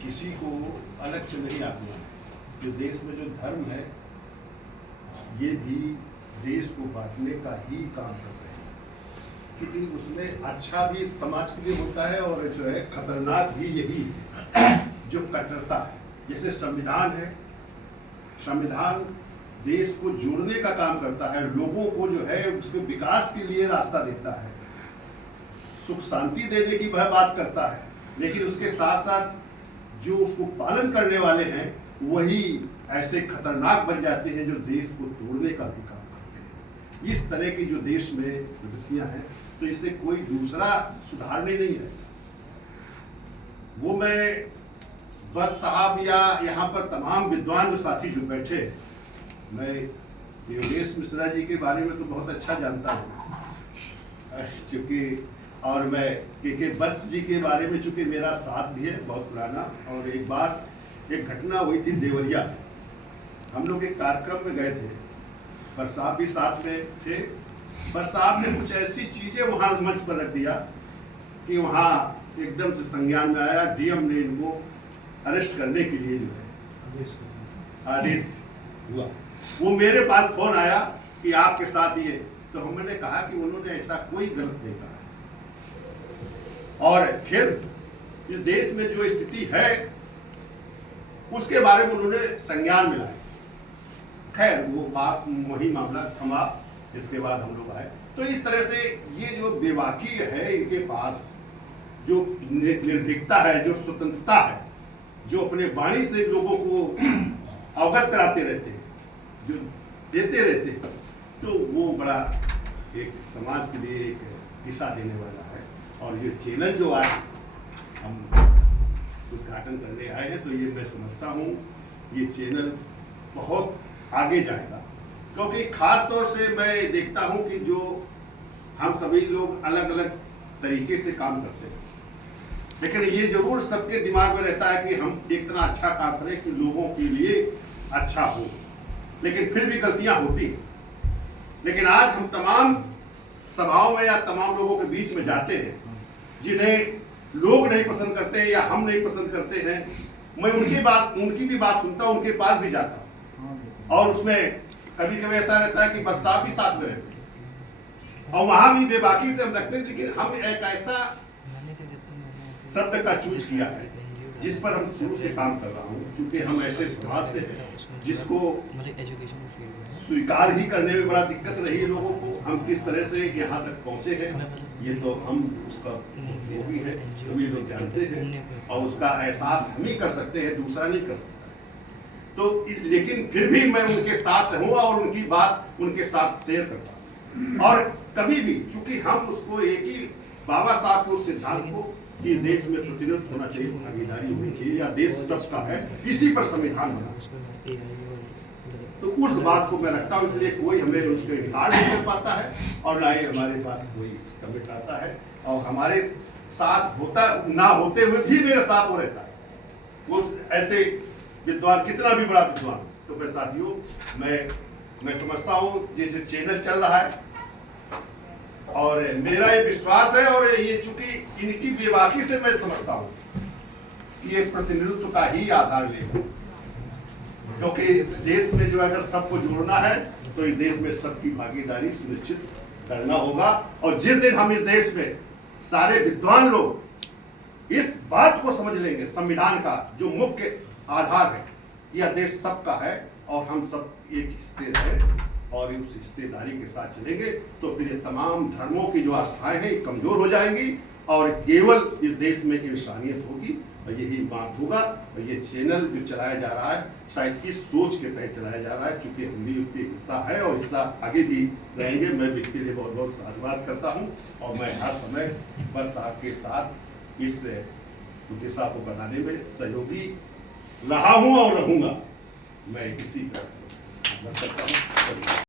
किसी को अलग से नहीं आंकना है। इस देश में जो धर्म है ये भी देश को बांटने का ही काम कर रहे हैं, क्योंकि उसमें अच्छा भी समाज के लिए होता है और जो है खतरनाक भी यही है जो कट्टरता है। जैसे संविधान है, संविधान देश को जोड़ने का काम करता है, लोगों को जो है उसके विकास के लिए रास्ता देता है, सुख शांति देने की वह बात करता है, लेकिन उसके साथ साथ जो उसको पालन करने वाले हैं वही ऐसे खतरनाक बन जाते हैं जो देश को तोड़ने का भी काम करते हैं। इस तरह की जो देश में प्रवृत्तियां हैं तो इससे कोई दूसरा सुधारने नहीं है। वो मैं बस साहब या यहाँ पर तमाम विद्वान जो साथी जो बैठे, मैं योगेश मिश्रा जी के बारे में तो बहुत अच्छा जानता हूँ क्योंकि, और मैं के बस जी के बारे में चूंकि मेरा साथ भी है बहुत पुराना। और एक बार एक घटना हुई थी देवरिया, हम लोग एक कार्यक्रम में गए थे, बरसात भी साथ में थे। बरसात ने कुछ ऐसी चीजें वहां मंच पर रख दिया कि वहां एकदम से संज्ञान में आया, डीएम ने इनको अरेस्ट करने के लिए जो है आदेश हुआ। वो मेरे पास फोन आया कि आपके साथ ये, तो हमने कहा कि उन्होंने ऐसा कोई गलत नहीं कहा। और फिर इस देश में जो स्थिति है उसके बारे में उन्होंने संज्ञान में लाया। खैर वो बात वही मामला थमा, इसके बाद हम लोग आए। तो इस तरह से ये जो बेबाकी है इनके पास, जो निर्भीकता है, जो स्वतंत्रता है, जो अपने वाणी से लोगों को अवगत कराते रहते हैं, जो देते रहते हैं, तो वो बड़ा एक समाज के लिए एक दिशा देने वाला है। और ये चैनल जो आज हम उद्घाटन करने आए हैं तो ये मैं समझता हूँ ये चैनल बहुत आगे जाएगा, क्योंकि खास तौर से मैं देखता हूँ कि जो हम सभी लोग अलग अलग तरीके से काम करते हैं, लेकिन ये जरूर सबके दिमाग में रहता है कि हम इतना अच्छा काम करें कि लोगों के लिए अच्छा हो, लेकिन फिर भी गलतियां होती हैं। लेकिन आज हम तमाम सभाओं में या तमाम लोगों के बीच में जाते हैं जिन्हें लोग नहीं पसंद करते या हम नहीं पसंद करते हैं, मैं उनकी भी बात सुनता हूं, उनके पास भी जाता हूं। और उसमें कभी कभी ऐसा रहता है कि बस साहब भी साथ में रहते हैं और वहां भी बेबाकी से हम रखते हैं, लेकिन हम एक ऐसा शब्द का चूज किया है जिस पर हम शुरू से काम कर रहा हूँ, क्योंकि हम ऐसे समाज से हैं जिसको स्वीकार ही करने में बड़ा दिक्कत रही लोगों को। हम किस तरह से यहाँ तक पहुँचे हैं ये तो हम उसका वो भी है, सभी लोग जानते हैं, और उसका एहसास हम ही कर सकते हैं, दूसरा नहीं कर सकता। तो लेकिन फिर भी मैं उनके साथ हूँ और उनकी बात उनके साथ शेयर करता हूँ। और कभी भी चूंकि हम उसको एक ही बाबा साहब के उस सिद्धांत को कि देश में प्रतिनिधित्व होना चाहिए, भागीदारी होनी चाहिए, या देश सबका है, इसी पर संविधान बना, तो उस बात को मैं रखता हूँ। इसलिए कोई हमें उसके इनकार नहीं कर पाता है और ना ही हमारे पास कोई कमिट आता है, और हमारे साथ होता ना होते हुए भी मेरे साथ वो रहता है। वो ऐसे विद्वान कितना भी बड़ा विद्वान, तो मैं साथियों मैं समझता हूँ जैसे चैनल चल रहा है और मेरा ये विश्वास है, और ये चूंकि इनकी बेबाकी से मैं समझता हूँ कि ये प्रतिनिधित्व का ही आधार लेगा, क्योंकि इस देश में जो अगर सबको जोड़ना है तो इस देश में सबकी भागीदारी सुनिश्चित करना होगा। और जिस दिन हम इस देश में सारे विद्वान लोग इस बात को समझ लेंगे, संविधान का जो मुख्य आधार है, यह देश सबका है और हम सब एक हिस्से हैं और उस हिस्सेदारी के साथ चलेंगे, तो फिर ये तमाम धर्मों की जो आस्थाएं हैं कमजोर हो जाएंगी और केवल इस देश में इंसानियत होगी, और यही बात होगा। और ये चैनल जो चलाया जा रहा है शायद इस सोच के तहत चलाया जा रहा है, क्योंकि हम भी उसके हिस्सा है और हिस्सा आगे भी रहेंगे। मैं भी इसके लिए बहुत बहुत साधुवाद करता हूँ, और मैं हर समय बस आपके साथ इस दिशा को बढ़ाने में सहयोगी रहा हूँ और रहूँगा। मैं इसी का करता हूँ।